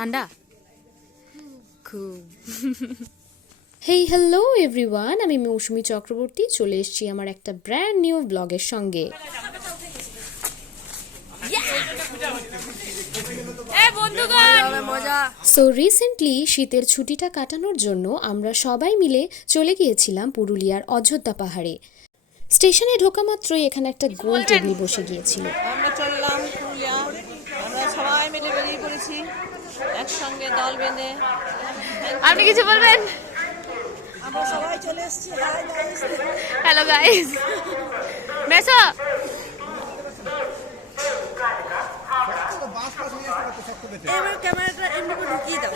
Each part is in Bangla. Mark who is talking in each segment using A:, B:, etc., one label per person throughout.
A: ঠান্ডা? খুব।
B: হেই হ্যালো এভরিওয়ান আমি মৌসুমী চক্রবর্তী চলে এসেছি আমার একটা ব্র্যান্ড নিউ ব্লগের সঙ্গে। সো রিসেন্টলি শীতের ছুটিটা কাটানোর জন্য আমরা সবাই মিলে চলে গিয়েছিলাম পুরুলিয়ার অযোধ্যা পাহাড়ে। স্টেশনে ঢোকা মাত্রই এখানে একটা গোল টেবিল বসে গিয়েছিল।
C: আমরা চললাম। মিলে বেরিয়ে পড়েছি একসঙ্গে দল বেঁধে।
A: আপনি কিছু বলবেন?
C: আমরা সবাই চলে এসেছি। হাই গাইস
A: হ্যালো গাইস মেসো।
C: এবার ক্যামেরাটা এমনি করে ঢুকিয়ে দাও।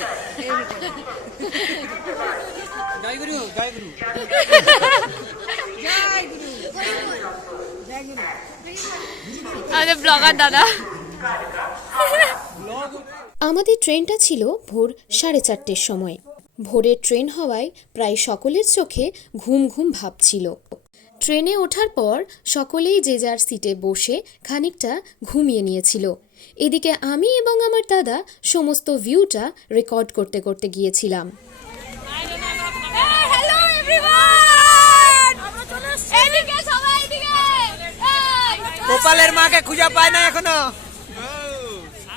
A: আমাদের ব্লগার দাদা।
B: আমাদের ট্রেনটা ছিল ভোর সাড়ে চারটের সময়। ভোরের ট্রেন হওয়ায় প্রায় সকলের চোখে ঘুম ঘুম ভাব ছিল। ট্রেনে ওঠার পর সকলেই যে যার সিটে বসে খানিকটা ঘুমিয়ে নিয়েছিল। এদিকে আমি এবং আমার দাদা সমস্ত ভিউটা রেকর্ড করতে করতে গিয়েছিলাম।
A: হ্যালো এভরিওয়ান এদিকে সবাই এদিকে
D: গোপালের মাকে খুঁজে পায় না এখনও।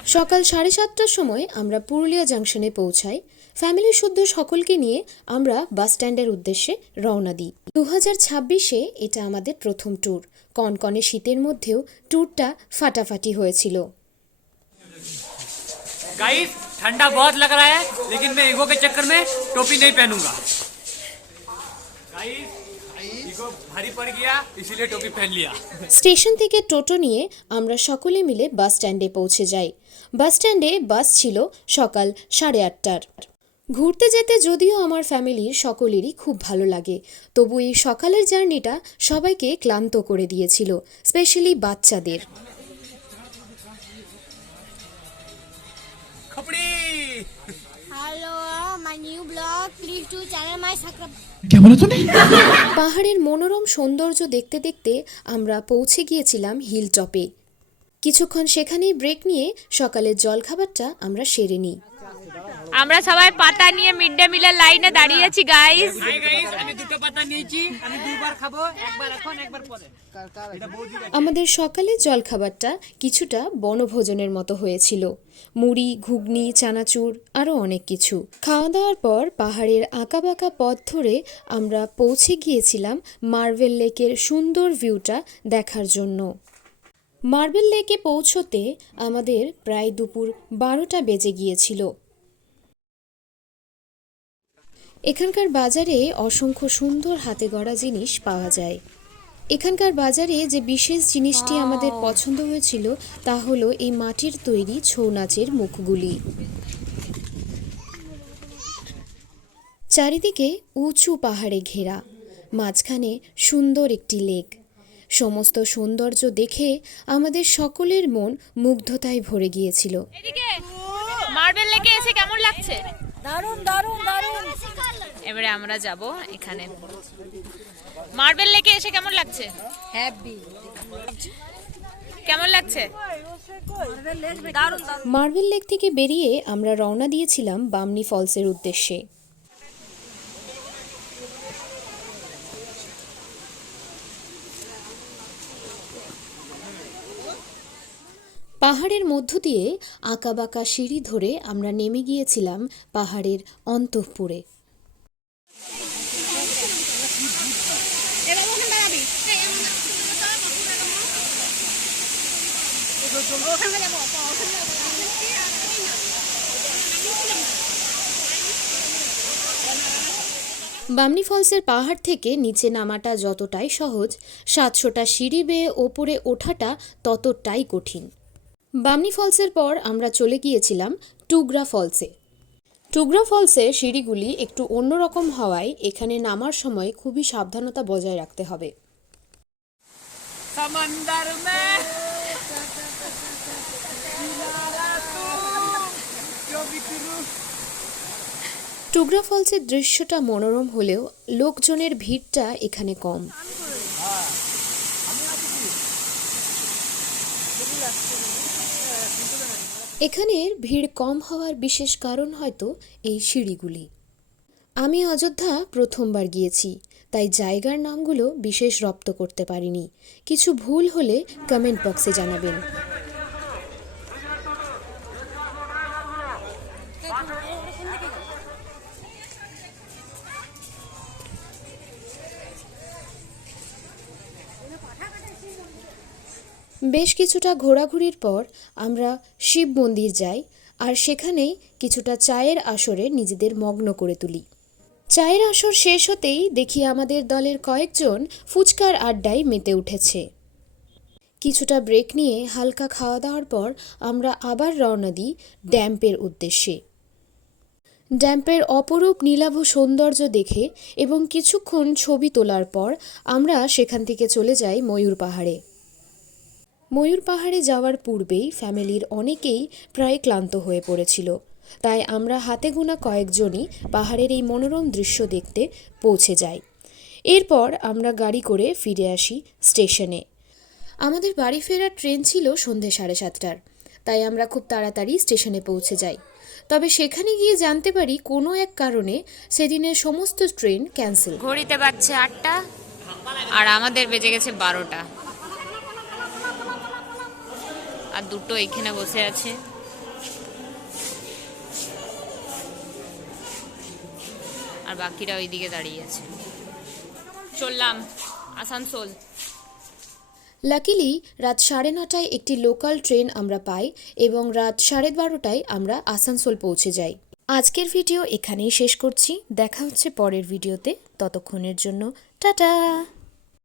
B: সকাল সাড়ে সাতটার সময় আমরা পুরুলিয়া জাংশনে পৌঁছাই ফ্যামিলি শুদ্ধ সকলকে নিয়ে আমরা বাস স্ট্যান্ডের উদ্দেশ্যে রওনা দিই দু হাজার ছাব্বিশে এটা আমাদের প্রথম ট্যুর কনকনে শীতের মধ্যেও ট্যুরটা ফাটাফাটি হয়েছিল
D: गाइस ठंडा बहुत लग रहा है लेकिन मैं ईगो के चक्कर में टोपी नहीं पहनूंगा गाइस
B: স্টেশন থেকে টোটো নিয়ে আমরা সকলে মিলে বাস স্ট্যান্ডে পৌঁছে যাই। বাস স্ট্যান্ডে বাস ছিল সকাল সাড়ে আটটার। ঘুরতে যেতে যদিও আমার ফ্যামিলির সকলেরই খুব ভালো লাগে তবু এই সকালের জার্নিটা সবাইকে ক্লান্ত করে দিয়েছিল স্পেশালি বাচ্চাদের।
E: খপড়ি! My new blog. Please do channel my subscribe.
B: পাহাড়ের মনোরম সৌন্দর্য দেখতে দেখতে আমরা পৌঁছে গিয়েছিলাম হিল টপে কিছুক্ষণ সেখানেই ব্রেক নিয়ে সকালের জলখাবারটা আমরা সেরে নিই
A: আমরা সবাই পাতা নিয়ে মিড ডে মিলের লাইনে দাঁড়িয়ে আছি গাইস
D: আমি দুটো পাতা নিয়েছি আমি দুবার খাব একবার এখন একবার পরে।
B: আমাদের সকালের জলখাবারটা কিছুটা বনভোজনের মতো হয়েছিল। মুড়ি ঘুগনি চানাচুর আরও অনেক কিছু। খাওয়া দাওয়ার পর পাহাড়ের আঁকাবাঁকা পথ ধরে আমরা পৌঁছে গিয়েছিলাম মার্বেল লেকের সুন্দর ভিউটা দেখার জন্য। মার্বেল লেকে পৌঁছতে আমাদের প্রায় দুপুর বারোটা বেজে গিয়েছিল। এখানকার বাজারে অসংখ্য সুন্দর হাতে গড়া জিনিস পাওয়া যায়। এখানকার বাজারে যে বিশেষ জিনিসটি আমাদের পছন্দ হয়েছিল তা হলো এই মাটির তৈরি ছৌ নাচের মুখগুলি। চারিদিকে উঁচু পাহাড়ে ঘেরা মাঝখানে সুন্দর একটি লেক। সমস্ত সৌন্দর্য দেখে আমাদের সকলের মন মুগ্ধতায় ভরে গিয়েছিল।
A: মার্বেল লেকে এসে কেমন লাগছে?
C: দারুণ দারুণ দারুণ
A: এবারে আমরা যাব এখানে। মার্বেল লেকে এসে কেমন লাগছে?
C: হ্যাপি
A: কেমন লাগছে?
B: মার্বেল লেক থেকে বেরিয়ে আমরা রওনা দিয়েছিলাম বামনি ফলসের উদ্দেশ্যে। পাহাড়ের মধ্য দিয়ে আঁকাবাঁকা সিঁড়ি ধরে আমরা নেমে গিয়েছিলাম পাহাড়ের অন্তঃপুরে। বামনি ফলসের পাহাড় থেকে নিচে নামাটা যতটাই সহজ, সাতশোটা সিঁড়ি বেয়ে ওপরে ওঠাটা ততটাই কঠিন। বামনি ফলসের পর আমরা চলে গিয়েছিলাম টুগরা ফলসে টুগরা ফলসে সিঁড়িগুলি একটু অন্যরকম হওয়ায় এখানে নামার সময় খুবই সাবধানতা বজায় রাখতে হবে
D: समंदर में क्यों बिखरू
B: টুগরা ফলসের দৃশ্যটা মনোরম হলেও লোকজনের ভিড়টা এখানে কম এখানের ভিড় কম হওয়ার বিশেষ কারণ হয়তো এই সিঁড়িগুলি। আমি অযোধ্যা প্রথমবার গিয়েছি, তাই জায়গার নামগুলো বিশেষ রপ্ত করতে পারিনি। কিছু ভুল হলে কমেন্ট বক্সে জানাবেন। বেশ কিছুটা ঘোরাঘুরির পর আমরা শিব মন্দির যাই আর সেখানেই কিছুটা চায়ের আসরে নিজেদের মগ্ন করে তুলি। চায়ের আসর শেষ হতেই দেখি আমাদের দলের কয়েকজন ফুচকার আড্ডায় মেতে উঠেছে। কিছুটা ব্রেক নিয়ে হালকা খাওয়া দাওয়ার পর আমরা আবার রওনা দিই ড্যাম্পের উদ্দেশ্যে। ড্যাম্পের অপরূপ নীলাভ সৌন্দর্য দেখে এবং কিছুক্ষণ ছবি তোলার পর আমরা সেখান থেকে চলে যাই ময়ূর পাহাড়ে। ময়ূর পাহাড়ে যাওয়ার পূর্বেই ফ্যামিলির অনেকেই প্রায় ক্লান্ত হয়ে পড়েছিল। তাই আমরা হাতে গোনা কয়েকজনই পাহাড়ের এই মনোরম দৃশ্য দেখতে পৌঁছে যাই। এরপর আমরা গাড়ি করে ফিরে আসি স্টেশনে। আমাদের বাড়ি ফেরার ট্রেন ছিল সন্ধে সাড়ে সাতটার। তাই আমরা খুব তাড়াতাড়ি স্টেশনে পৌঁছে যাই। তবে সেখানে গিয়ে জানতে পারি কোনো এক কারণে সেদিনের সমস্ত ট্রেন ক্যান্সেল।
A: ঘড়িতে বাজছে আটটা আর আমাদের বেজে গেছে বারোটা। আর দুটো এখানে বসে আছে। আর বাকিরা ওইদিকে দাঁড়িয়ে আছে। চললাম, আসানসোল।
B: লাকিলি রাত সাড়ে নটায় একটি লোকাল ট্রেন আমরা পাই এবং রাত সাড়ে বারোটায় আমরা আসানসোল পৌঁছে যাই। আজকের ভিডিও এখানেই শেষ করছি। দেখা হচ্ছে পরের ভিডিওতে ততক্ষণের জন্য, টাটা!